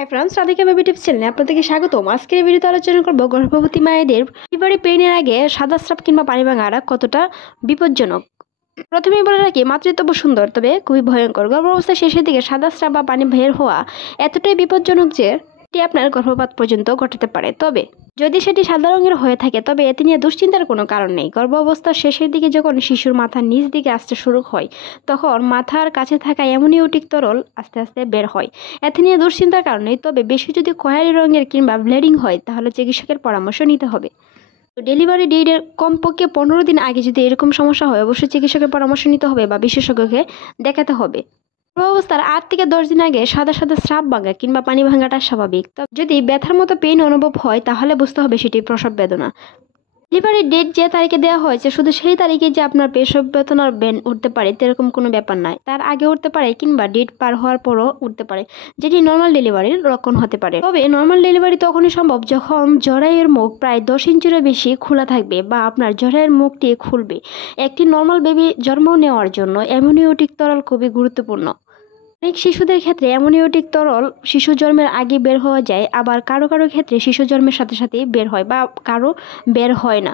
Hi friends, Radhika baby tips চ্যানেলে আপনাদেরকে স্বাগতম। আজকের ভিডিওতে আলোচনা করব গর্ভবতী মায়েদের ডেলিভারি পেইনের আগে সাদা স্রাব কিংবা পানি ভাঙা কতটা বিপজ্জনক। প্রথমেই বলে রাখি, মাতৃত্ব সুন্দর তবে খুবই ভয়ঙ্কর। গর্ভাবস্থার শেষের দিকে সাদা স্রাব বা পানি বের হওয়া এতটাই বিপজ্জনক যে এটি আপনার গর্ভপাত পর্যন্ত ঘটাতে পারে। তবে যদি সেটি সাদা রঙের হয়ে থাকে তবে এতে নিয়ে দুশ্চিন্তার কোনো কারণ নেই। গর্ভাবস্থার শেষের দিকে যখন শিশুর মাথার নিচ দিকে আসতে শুরু হয় তখন মাথার কাছে থাকা অ্যামনিওটিক তরল আস্তে আস্তে বের হয়। এতে নিয়ে দুশ্চিন্তার কারণ নেই। তবে বেশি যদি খয়েরি রঙের কিংবা ব্লিডিং হয় তাহলে চিকিৎসকের পরামর্শ নিতে হবে। তো ডেলিভারি ডেটের কমপক্ষে 15 দিন আগে যদি এরকম সমস্যা হয় অবশ্যই চিকিৎসকের পরামর্শ নিতে হবে বা বিশেষজ্ঞকে দেখাতে হবে। গর্ভাবস্থার 8 থেকে 10 দিন আগে সাদা সাদা স্রাব ভাঙা কিংবা পানি ভাঙাটা স্বাভাবিক। তবে যদি ব্যথার মতো পেইন অনুভব হয় তাহলে বুঝতে হবে সেটি প্রসব বেদনা। ডেলিভারি ডেট যে তারিখে দেওয়া হয়েছে শুধু সেই তারিখে যে আপনার প্রসব বেদনার বেন উঠতে পারে এরকম কোনো ব্যাপার নয়। তার আগে উঠতে পারে কিংবা ডেট পার হওয়ার পরও উঠতে পারে, যেটি নর্মাল ডেলিভারির লক্ষণ হতে পারে। তবে নর্মাল ডেলিভারি তখনই সম্ভব যখন জরায়ুর মুখ প্রায় 10 ইঞ্চিরও বেশি খোলা থাকবে বা আপনার জরায়ুর মুখটি খুলবে। একটি নর্মাল বেবি জন্ম নেওয়ার জন্য অ্যামনিওটিক তরল খুবই গুরুত্বপূর্ণ। অনেক শিশুদের ক্ষেত্রে অ্যামনিওটিক তরল শিশু জন্মের আগে বের হওয়া যায়, আবার কারো কারো ক্ষেত্রে শিশু জন্মের সাথে সাথে বের হয় বা কারো বের হয় না।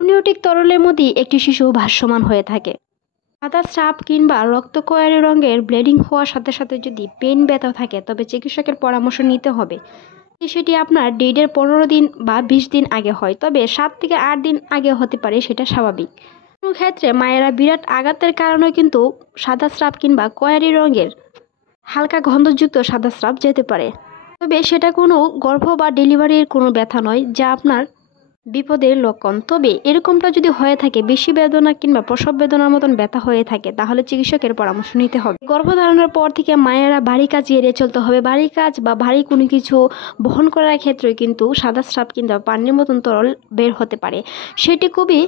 অ্যামনিওটিক তরলের মধ্যে একটি শিশু ভাসমান হয়ে থাকে। সাদা স্রাব কিংবা রক্তকয়ারি রঙের ব্লিডিং হওয়ার সাথে সাথে যদি পেন ব্যথা থাকে তবে চিকিৎসকের পরামর্শ নিতে হবে। সেটি আপনার ডেটের 15 দিন বা 20 দিন আগে হয়, তবে 7 থেকে 8 দিন আগে হতে পারে, সেটা স্বাভাবিক। কোনো ক্ষেত্রে মায়েরা বিরাট আঘাতের কারণে কিন্তু সাদা স্রাব কিংবা কয়ারি রঙের হালকা গন্ধযুক্ত সাদা স্রাব যেতে পারে। তবে সেটা কোনো গর্ভ বা ডেলিভারির কোনো ব্যথা নয় যা আপনার বিপদের লক্ষণ। তবে এরকমটা যদি হয়ে থাকে, বেশি বেদনা কিংবা প্রসব বেদনার মতন ব্যথা হয়ে থাকে তাহলে চিকিৎসকের পরামর্শ নিতে হবে। গর্ভধারণের পর থেকে মায়েরা ভারী কাজ এড়িয়ে চলতে হবে। ভারী কাজ বা ভারী কোনো কিছু বহন করার ক্ষেত্রে কিন্তু সাদা স্রাব কিংবা পানির মতন তরল বের হতে পারে। সেটি খুবই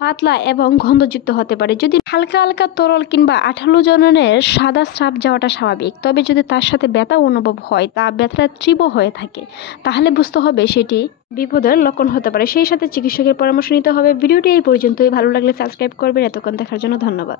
পাতলা এবং গন্ধযুক্ত হতে পারে। যদি হালকা হালকা তরল কিংবা আঠালো জননের সাদা স্রাব যাওয়াটা স্বাভাবিক। তবে যদি তার সাথে ব্যথা অনুভব হয়, তা ব্যথাটা তীব্র হয়ে থাকে, তাহলে বুঝতে হবে সেটি বিপদের লক্ষণ হতে পারে। সেই সাথে চিকিৎসকের পরামর্শ নিতে হবে। ভিডিওটি এই পর্যন্তই। ভালো লাগলে সাবস্ক্রাইব করবেন। এতক্ষণ দেখার জন্য ধন্যবাদ।